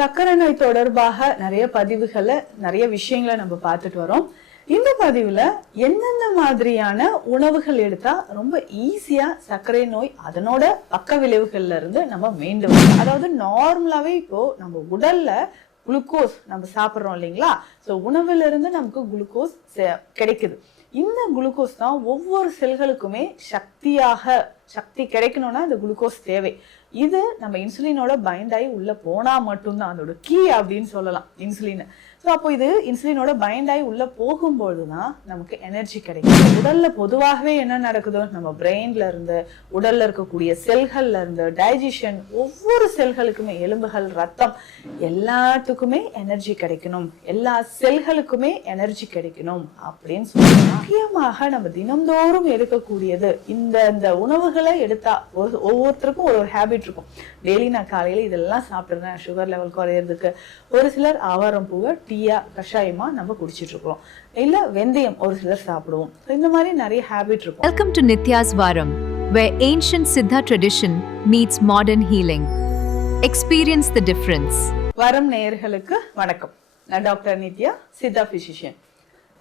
சர்க்கரை நோய் தொடர்பாக நிறைய பதிவுகளை நிறைய விஷயங்களை நம்ம பார்த்துட்டு வரோம். இந்த பதிவுல எந்தெந்த மாதிரியான உணவுகள் எடுத்தா ரொம்ப ஈஸியா சர்க்கரை நோய் அதனோட பக்க விளைவுகள்ல இருந்து நம்ம மீண்டு வரோம். அதாவது நார்மலாவே இப்போ நம்ம உடல்ல குளுக்கோஸ் நம்ம சாப்பிட்றோம் இல்லைங்களா? ஸோ உணவுல இருந்து நமக்கு குளுக்கோஸ் கிடைக்குது. இந்த குளுக்கோஸ் தான் ஒவ்வொரு செல்களுக்குமே சக்தி கிடைக்கணும்னா இந்த குளுக்கோஸ் தேவை. இது நம்ம இன்சுலினோட பைண்ட் ஆகி உள்ள போனா மட்டும்தான் அதோட கீ அப்படின்னு சொல்லலாம் இன்சுலின். ஸோ அப்போ இது இன்சுலினோட பைண்ட் ஆகி உள்ள போகும்போதுதான் நமக்கு எனர்ஜி கிடைக்கும். உடல்ல பொதுவாகவே என்ன நடக்குதோ நம்ம பிரெயின்ல இருந்து உடல்ல இருக்கக்கூடிய செல்கள்ல இருந்து டைஜஷன் ஒவ்வொரு செல்களுக்குமே எலும்புகள் ரத்தம் எல்லாத்துக்குமே எனர்ஜி கிடைக்கணும், எல்லா செல்களுக்குமே எனர்ஜி கிடைக்கணும் அப்படின்னு சொல்லி முக்கியமாக நம்ம தினந்தோறும் எடுக்கக்கூடியது இந்த உணவுகளை எடுத்தா ஒவ்வொருத்தருக்கும் ஒரு ஹேபிட் இருக்கும். டெய்லி நான் காலையில இதெல்லாம் சாப்பிடுறேன் சுகர் லெவல் குறையிறதுக்கு. ஒரு சிலர் ஆவாரம் பூவை டீயா கஷாயமா நம்ம குடிச்சிட்டு இருக்கோம், இல்ல வெந்தயம் ஒரு சிலர் சாப்பிடுவோம். இந்த மாதிரி நிறைய ஹேபிட் இருக்கும். Welcome to Nitya's Varam, where ancient Siddha tradition meets modern healing. Experience the difference. வரம் நேயர்களுக்கு வணக்கம். நான் டாக்டர் நித்யா, சித்தா பிசிஷியன்.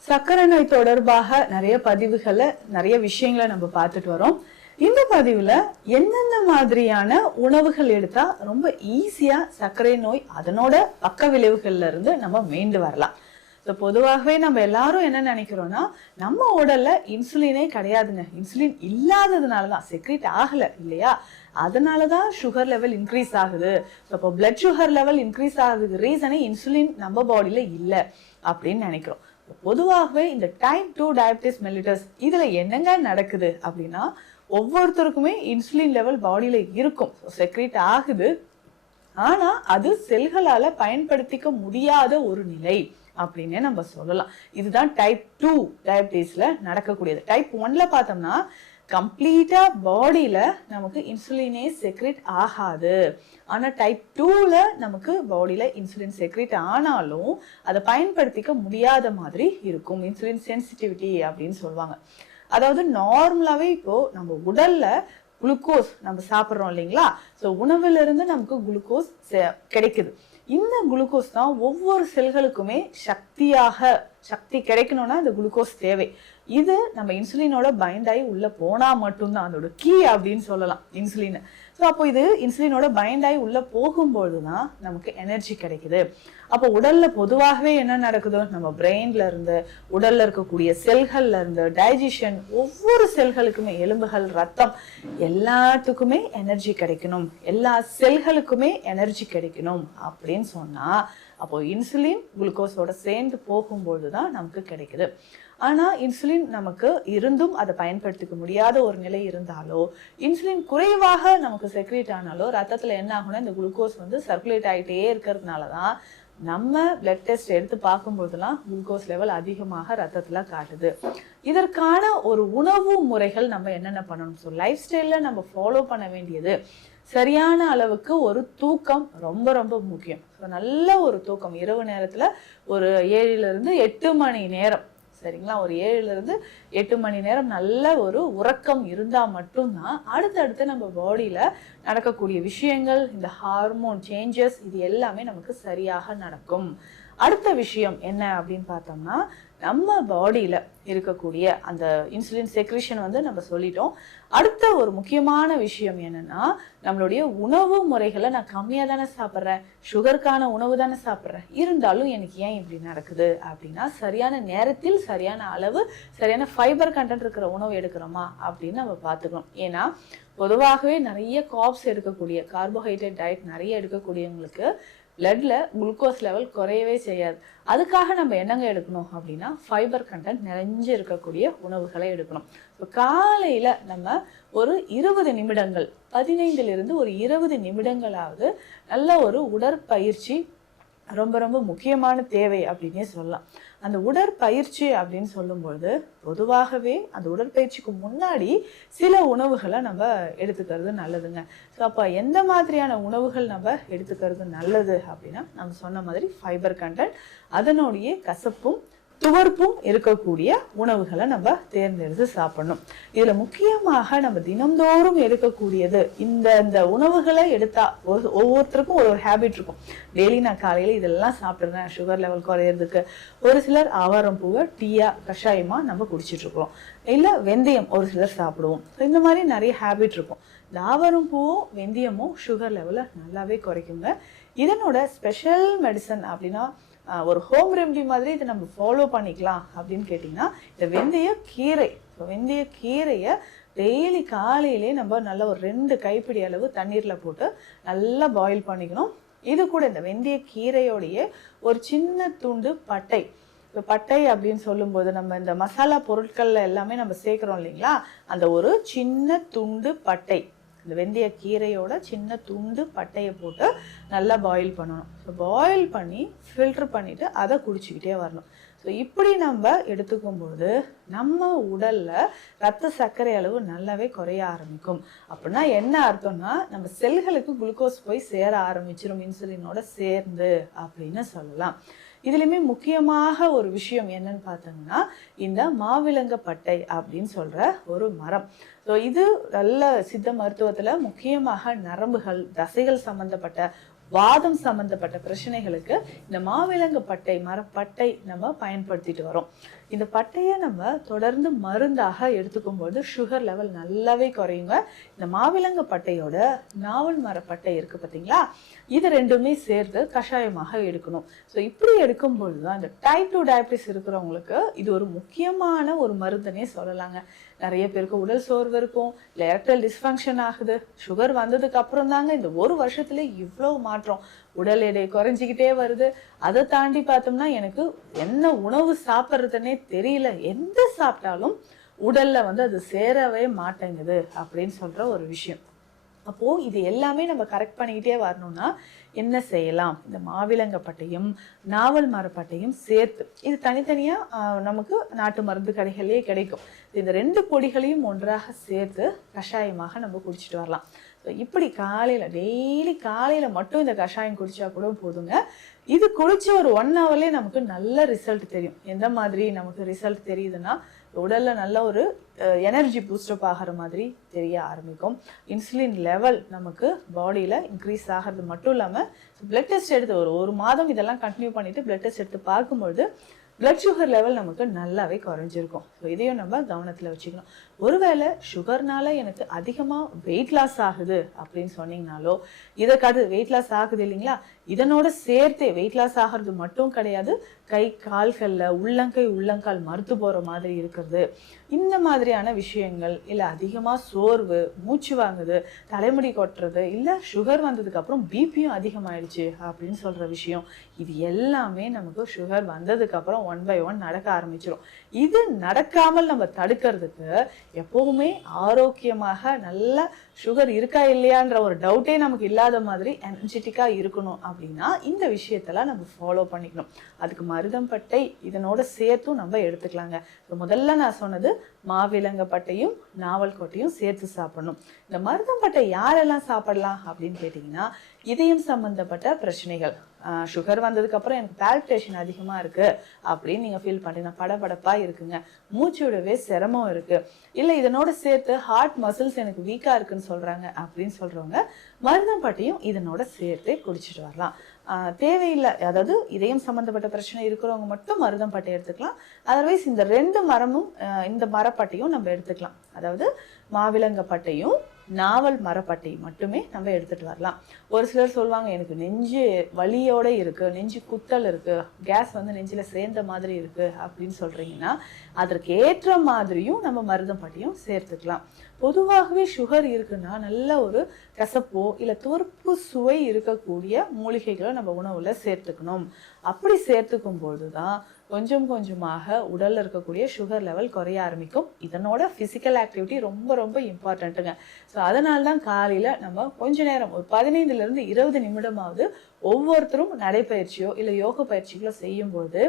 சர்க்கரை நோய் தொடர்பாக நிறைய பதிவுகளை நிறைய விஷயங்களை நம்ம பார்த்துட்டு வரோம். இந்த பதிவுல எந்தெந்த மாதிரியான உணவுகள் எடுத்தா ரொம்ப ஈஸியா சர்க்கரை நோய் அதனோட பக்க விளைவுகள்ல இருந்து நம்ம மீண்டு வரலாம். ஸோ பொதுவாகவே நம்ம எல்லாரும் என்ன நினைக்கிறோம்னா நம்ம உடல்ல இன்சுலினே கிடையாதுங்க, இன்சுலின் இல்லாததுனாலதான் செக்ரேட் ஆகல இல்லையா, அதனாலதான் சுகர் லெவல் இன்க்ரீஸ் ஆகுது. ஸோ இப்போ பிளட் சுகர் லெவல் இன்க்ரீஸ் ஆகுதுக்கு ரீசனே இன்சுலின் நம்ம பாடியில இல்லை அப்படின்னு நினைக்கிறோம். பொதுவாகவே இந்த டைப் 2 டயபிட்டிஸ் மெல்லிட்டஸ் இதுல என்னங்க நடக்குது அப்படின்னா ஒவ்வொருத்தருக்குமே இன்சுலின் லெவல் பாடியில இருக்கும், செக்ரேட் ஆகுது. ஆனா அது செல்களால பயன்படுத்திக்க முடியாத ஒரு நிலை அப்படின்னு நம்ம சொல்லலாம். இதுதான் டைப் 2 டயபிட்டிஸ்ல நடக்கக்கூடியது. டைப் 1ல பார்த்தோம்னா கம்ப்ளீட்டா பாடியில நமக்கு இன்சுலினே செக்ரேட் ஆகாது. ஆனா டைப் 2ல நமக்கு பாடியில இன்சுலின் செக்ரேட் ஆனாலும் அதை பயன்படுத்திக்க முடியாத மாதிரி இருக்கும். இன்சுலின் சென்சிட்டிவிட்டி அப்படின்னு சொல்லுவாங்க. அதாவது நார்மலாவே இப்போ நம்ம உடல்ல குளுக்கோஸ் நம்ம சாப்பிட்றோம் இல்லைங்களா? ஸோ உணவுல இருந்து நமக்கு குளுக்கோஸ் கிடைக்குது. இந்த குளுக்கோஸ் தான் ஒவ்வொரு செல்களுக்குமே சக்தி கிடைக்கணும்னா இந்த குளுக்கோஸ் தேவை. இது நம்ம இன்சுலினோட பைண்ட் ஆகி உள்ள போனா மட்டும்தான் அதோட கீ அப்படின்னு சொல்லலாம் இன்சுலின். ஸோ அப்போ இது இன்சுலினோட பைண்ட் ஆகி உள்ள போகும்போதுதான் நமக்கு எனர்ஜி கிடைக்குது. அப்போ உடல்ல பொதுவாகவே என்ன நடக்குதோ நம்ம பிரெயின்ல இருந்து உடல்ல இருக்கக்கூடிய செல்கள்ல இருந்து டைஜஷன் ஒவ்வொரு செல்களுக்குமே எலும்புகள் ரத்தம் எல்லாத்துக்குமே எனர்ஜி கிடைக்கணும், எல்லா செல்களுக்குமே எனர்ஜி கிடைக்கணும் அப்படின்னு சொன்னா அப்போ இன்சுலின் குளுக்கோஸோட சேர்ந்து போகும்போதுதான் நமக்கு கிடைக்குது. ஆனா இன்சுலின் நமக்கு இருந்தும் அதை பயன்படுத்திக்க முடியாத ஒரு நிலை இருந்தாலோ இன்சுலின் குறைவாக நமக்கு செக்ரேட் ஆனாலோ ரத்தத்துல என்ன ஆகும்னா இந்த குளுக்கோஸ் சர்க்குலேட் ஆகிட்டே இருக்கிறதுனாலதான் நம்ம பிளட் டெஸ்ட் எடுத்து பார்க்கும்போதெல்லாம் குளுக்கோஸ் லெவல் அதிகமாக ரத்தத்துல காட்டுது. இதற்கான ஒரு உணவு முறைகள் நம்ம என்னென்ன பண்ணணும்? ஸோ லைஃப் ஸ்டைல்ல நம்ம ஃபாலோ பண்ண வேண்டியது சரியான அளவுக்கு ஒரு தூக்கம் ரொம்ப ரொம்ப முக்கியம். ஸோ நல்ல ஒரு தூக்கம் இரவு நேரத்துல ஒரு 7-8 மணி நேரம், சரிங்களா, ஒரு 7-8 மணி நேரம் நல்ல ஒரு உறக்கம் இருந்தா மட்டும்தான் அடுத்தடுத்து நம்ம பாடியில நடக்கக்கூடிய விஷயங்கள் இந்த ஹார்மோன் சேஞ்சஸ் இது எல்லாமே நமக்கு சரியாக நடக்கும். அடுத்த விஷயம் என்ன அப்படின்னு பார்த்தோம்னா நம்ம பாடியில இருக்கக்கூடிய அந்த இன்சுலின் செக்ரேஷன் நம்ம சொல்லிட்டோம். அடுத்த ஒரு முக்கியமான விஷயம் என்னன்னா நம்மளுடைய உணவு முறைகளை நான் கம்மியா தானே சாப்பிட்றேன், சுகருக்கான உணவு தானே சாப்பிட்றேன், இருந்தாலும் எனக்கு ஏன் இப்படி நடக்குது அப்படின்னா சரியான நேரத்தில் சரியான அளவு சரியான ஃபைபர் கண்டென்ட் இருக்கிற உணவு எடுக்கிறோமா அப்படின்னு நம்ம பார்த்துக்கணும். ஏன்னா பொதுவாகவே நிறைய கார்ப்ஸ் எடுக்கக்கூடிய கார்போஹைட்ரேட் டயட் நிறைய எடுக்கக்கூடியவங்களுக்கு பிளட்ல குளுக்கோஸ் லெவல் குறையவே செய்யாது. அதுக்காக நம்ம என்னங்க எடுக்கணும் அப்படின்னா ஃபைபர் கண்டென்ட் நிறைஞ்சு இருக்கக்கூடிய உணவுகளை எடுக்கணும். இப்போ காலையில நம்ம ஒரு 20 நிமிடங்கள் 15 ஒரு 20 நிமிடங்களாவது நல்ல ஒரு உடற்பயிற்சி ரொம்ப ரொம்ப முக்கியமான தேவை அப்படின்னே சொல்லலாம். அந்த உடற்பயிற்சி அப்படின்னு சொல்லும்பொழுது பொதுவாகவே அந்த உடற்பயிற்சிக்கு முன்னாடி சில உணவுகளை நம்ம எடுத்துக்கிறது நல்லதுங்க. ஸோ அப்போ எந்த மாதிரியான உணவுகள் நம்ம எடுத்துக்கிறது நல்லது அப்படின்னா நம்ம சொன்ன மாதிரி ஃபைபர் கண்டென்ட், அதனுடைய கசப்பும் துவர்ப்பும் இருக்கக்கூடிய உணவுகளை நம்ம தேர்ந்தெடுத்து சாப்பிடணும். இதுல முக்கியமாக நம்ம தினந்தோறும் எடுக்கக்கூடியது இந்த உணவுகளை எடுத்தா ஒவ்வொருத்தருக்கும் ஒரு ஹேபிட் இருக்கும். டெய்லி நான் காலையில இதெல்லாம் சாப்பிடுறேன் சுகர் லெவல் குறையிறதுக்கு. ஒரு சிலர் ஆவாரம் பூவை டீயா கஷாயமா நம்ம குடிச்சிட்டு இருக்கிறோம், இல்ல வெந்தயம் ஒரு சிலர் சாப்பிடுவோம். இந்த மாதிரி நிறைய ஹேபிட் இருக்கும். இந்த ஆவாரம் பூவும் வெந்தயமும் சுகர் லெவலை நல்லாவே குறைக்குங்க. இதனோட ஸ்பெஷல் மெடிசன் அப்படின்னா ஒரு ஹோம் ரெமெடி மாதிரி இதை நம்ம ஃபாலோ பண்ணிக்கலாம் அப்படின்னு கேட்டிங்கன்னா, இந்த வெந்தய கீரையை டெய்லி காலையிலே நம்ம நல்லா ஒரு 2 கைப்பிடி அளவு தண்ணீரில் போட்டு நல்லா பாயில் பண்ணிக்கணும். இது கூட இந்த வெந்தய கீரையோடைய ஒரு சின்ன துண்டு பட்டை. இப்போ பட்டை அப்படின்னு சொல்லும்போது நம்ம இந்த மசாலா பொருட்கள்ல எல்லாமே நம்ம சேர்க்குறோம் இல்லைங்களா, அந்த ஒரு சின்ன துண்டு பட்டை, இந்த வெந்தய கீரையோட சின்ன துண்டு பட்டையை போட்டு நல்லா பாயில் பண்ணணும். ஸோ பாயில் பண்ணி ஃபில்டர் பண்ணிவிட்டு அதை குடிச்சிக்கிட்டே வரணும். ஸோ இப்படி நம்ம எடுத்துக்கும்போது நம்ம உடலில் ரத்த சர்க்கரை அளவு நல்லாவே குறைய ஆரம்பிக்கும். அப்படின்னா என்ன அர்த்தம்னா, நம்ம செல்களுக்கு குளுக்கோஸ் போய் சேர ஆரம்பிச்சிடும் இன்சுலினோட சேர்ந்து அப்படின்னு சொல்லலாம். இதுலையுமே முக்கியமாக ஒரு விஷயம் என்னன்னு பார்த்தோம்னா, இந்த மாவிலங்கப்பட்டை அப்படின்னு சொல்ற ஒரு மரம். ஸோ இது நல்ல சித்த மருத்துவத்துல முக்கியமாக நரம்புகள், தசைகள் சம்பந்தப்பட்ட, வாதம் சம்பந்தப்பட்ட பிரச்சனைகளுக்கு இந்த மாவிலங்கப்பட்டை மரப்பட்டை நம்ம பயன்படுத்திட்டு வரோம். இந்த பட்டையை நம்ம தொடர்ந்து மருந்தாக எடுத்துக்கும்போது சுகர் லெவல் நல்லாவே குறையுங்க. இந்த மாவிலங்கப்பட்டையோட நாவல் மரப்பட்டை இருக்கு பார்த்தீங்களா, இது ரெண்டுமே சேர்த்து கஷாயமாக எடுக்கணும். ஸோ இப்படி எடுக்கும்போது தான் இந்த டைப் 2 டயபிட்டிஸ் இருக்கிறவங்களுக்கு இது ஒரு முக்கியமான ஒரு மருந்துனே சொல்லலாங்க. நிறைய பேருக்கு உடல் சோர்வு இருக்கும், இல்லை எரக்டைல் டிஸ்ஃபங்க்ஷன் ஆகுது. சுகர் வந்ததுக்கு அப்புறம் தாங்க இந்த ஒரு வருஷத்துல இவ்வளவு மாற்றம். உடல் எடை குறைஞ்சிக்கிட்டே வருது. அதை தாண்டி பார்த்தோம்னா எனக்கு என்ன உணவு சாப்பிட்றதுன்னே தெரியல, எந்த சாப்பிட்டாலும் உடல்ல அது சேரவே மாட்டேங்குது அப்படின்னு சொல்ற ஒரு விஷயம். அப்போ இது எல்லாமே நம்ம கரெக்ட் பண்ணிக்கிட்டே வரணும்னா என்ன செய்யலாம்? இந்த மாவிலங்கப்பட்டையும் நாவல் மரப்பட்டையும் சேர்த்து, இது தனித்தனியா நமக்கு நாட்டு மருந்து கடைகளிலே கிடைக்கும். இந்த 2 பொடிகளையும் ஒன்றாக சேர்த்து கஷாயமாக நம்ம குடிச்சிட்டு வரலாம். இப்படி டெய்லி காலையில மட்டும் இந்த கஷாயம் குடிச்சா கூட போதுங்க. இது குடிச்ச ஒரு 1 ஹவர்லேயே நமக்கு நல்ல ரிசல்ட் தெரியும். எந்த மாதிரி நமக்கு ரிசல்ட் தெரியுதுன்னா, உடல்ல நல்ல ஒரு எனர்ஜி பூஸ்டப் ஆகிற மாதிரி தெரிய ஆரம்பிக்கும். இன்சுலின் லெவல் நமக்கு பாடியில இன்க்ரீஸ் ஆகிறது மட்டும் இல்லாமல் பிளட் டெஸ்ட் எடுத்து ஒரு மாதம் இதெல்லாம் கண்டினியூ பண்ணிட்டு பிளட் டெஸ்ட் எடுத்து பார்க்கும்பொழுது பிளட் சுகர் லெவல் நமக்கு நல்லாவே குறைஞ்சிருக்கும். ஸோ இதையும் நம்ம கவனத்தில் வச்சுக்கணும். ஒருவேளை சுகர்னால எனக்கு அதிகமாக வெயிட் லாஸ் ஆகுது அப்படின்னு சொன்னீங்கனாலோ, இதற்காக வெயிட் லாஸ் ஆகுது இல்லைங்களா, இதனோட சேர்த்தே வெயிட் லாஸ் ஆகிறது மட்டும் கிடையாது, கை கால்களில் உள்ளங்கை உள்ளங்கால் மறுத்து போகிற மாதிரி இருக்கிறது, இந்த மாதிரியான விஷயங்கள், இல்லை அதிகமாக சோர்வு, மூச்சு வாங்குது, தலைமுடி கொட்டுறது, இல்லை சுகர் வந்ததுக்கப்புறம் பிபியும் அதிகமாயிடுச்சு அப்படின்னு சொல்கிற விஷயம், இது எல்லாமே நமக்கு சுகர் வந்ததுக்கப்புறம் 1 by 1 நடக்க ஆரம்பிச்சிடும். இது நடக்காமல் நம்ம தடுக்கிறதுக்கு எப்பவுமே ஆரோக்கியமாக நல்ல சுகர் இருக்கா இல்லையான்ற ஒரு டவுட்டே நமக்கு இல்லாத மாதிரி எனர்ஜெட்டிக்கா இருக்கணும் அப்படின்னா இந்த விஷயத்தெல்லாம் நம்ம ஃபாலோ பண்ணிக்கணும். அதுக்கு மருதம்பட்டை இதனோட சேர்த்தும் நம்ம எடுத்துக்கலாங்க. முதல்ல நான் சொன்னது மாவிலங்கப்பட்டையும் நாவல் கொட்டையும் சேர்த்து சாப்பிடணும். இந்த மருதம்பட்டை யாரெல்லாம் சாப்பிடலாம் அப்படின்னு கேட்டிங்கன்னா, இதயம் சம்பந்தப்பட்ட பிரச்சனைகள், சுகர் வந்ததுக்கு அப்புறம் எனக்கு பால்பிட்டேஷன் அதிகமா இருக்கு அப்படின்னு நீங்க ஃபீல் பண்றீங்க, படபடப்பா இருக்குங்க, மூச்சு விடவே சிரமம் இருக்கு, இல்ல இதனோட சேர்த்து ஹார்ட் மசில்ஸ் எனக்கு வீக்கா இருக்குன்னு சொல்றாங்க அப்படின்னு சொல்றவங்க மருதம்பட்டையும் இதனோட சேர்த்து குடிச்சிட்டு வரலாம். தேவையில்லை, அதாவது இதயம் சம்பந்தப்பட்ட பிரச்சனை இருக்கிறவங்க மட்டும் மருதம்பட்டை எடுத்துக்கலாம். அதர்வைஸ் இந்த 2 மரமும் இந்த மரப்பட்டையும் நம்ம எடுத்துக்கலாம். அதாவது மாவிலங்கப்பட்டையும் நாவல் மரப்பட்டை மட்டுமே நம்ம எடுத்துட்டு வரலாம். ஒரு சிலர் சொல்லுவாங்க, எனக்கு நெஞ்சு வலியோட இருக்கு, நெஞ்சு குத்தல் இருக்கு, கேஸ் நெஞ்சில சேர்ந்த மாதிரி இருக்கு அப்படின்னு சொல்றீங்கன்னா, அதற்கு ஏற்ற மாதிரியும் நம்ம மருதம்பட்டையும் சேர்த்துக்கலாம். பொதுவாகவே சுகர் இருக்குன்னா நல்ல ஒரு கசப்போ இல்லை துவர்ப்பு சுவை இருக்கக்கூடிய மூலிகைகளை நம்ம உணவுல சேர்த்துக்கணும். அப்படி சேர்த்துக்கும் போதுதான் கொஞ்சம் கொஞ்சமாக உடல்ல இருக்கக்கூடிய சுகர் லெவல் குறைய ஆரம்பிக்கும். இதனோட பிசிக்கல் ஆக்டிவிட்டி ரொம்ப ரொம்ப இம்பார்ட்டன்ட்டுங்க. ஸோ அதனால தான் காலையில நம்ம கொஞ்ச நேரம் ஒரு 15 to 20 நிமிடமாவது ஒவ்வொருத்தரும் நடைப்பயிற்சியோ இல்லை யோக பயிற்சிகளோ செய்யும்போது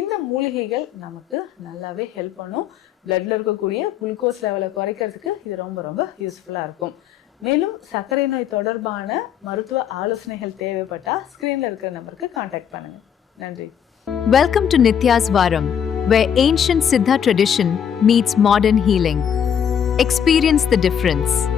இந்த மூலிகைகள் நமக்கு நல்லாவே ஹெல்ப் பண்ணும். பிளட்ல இருக்கக்கூடிய குளுக்கோஸ் லெவலை குறைக்கிறதுக்கு இது ரொம்ப ரொம்ப யூஸ்ஃபுல்லாக இருக்கும். மேலும் சர்க்கரை நோய் தொடர்பான மருத்துவ ஆலோசனைகள் தேவைப்பட்டா ஸ்கிரீன்ல இருக்கிற நம்பருக்கு கான்டாக்ட் பண்ணுங்க. நன்றி. Welcome to Nitya's Varam, where ancient Siddha tradition meets modern healing. Experience the difference.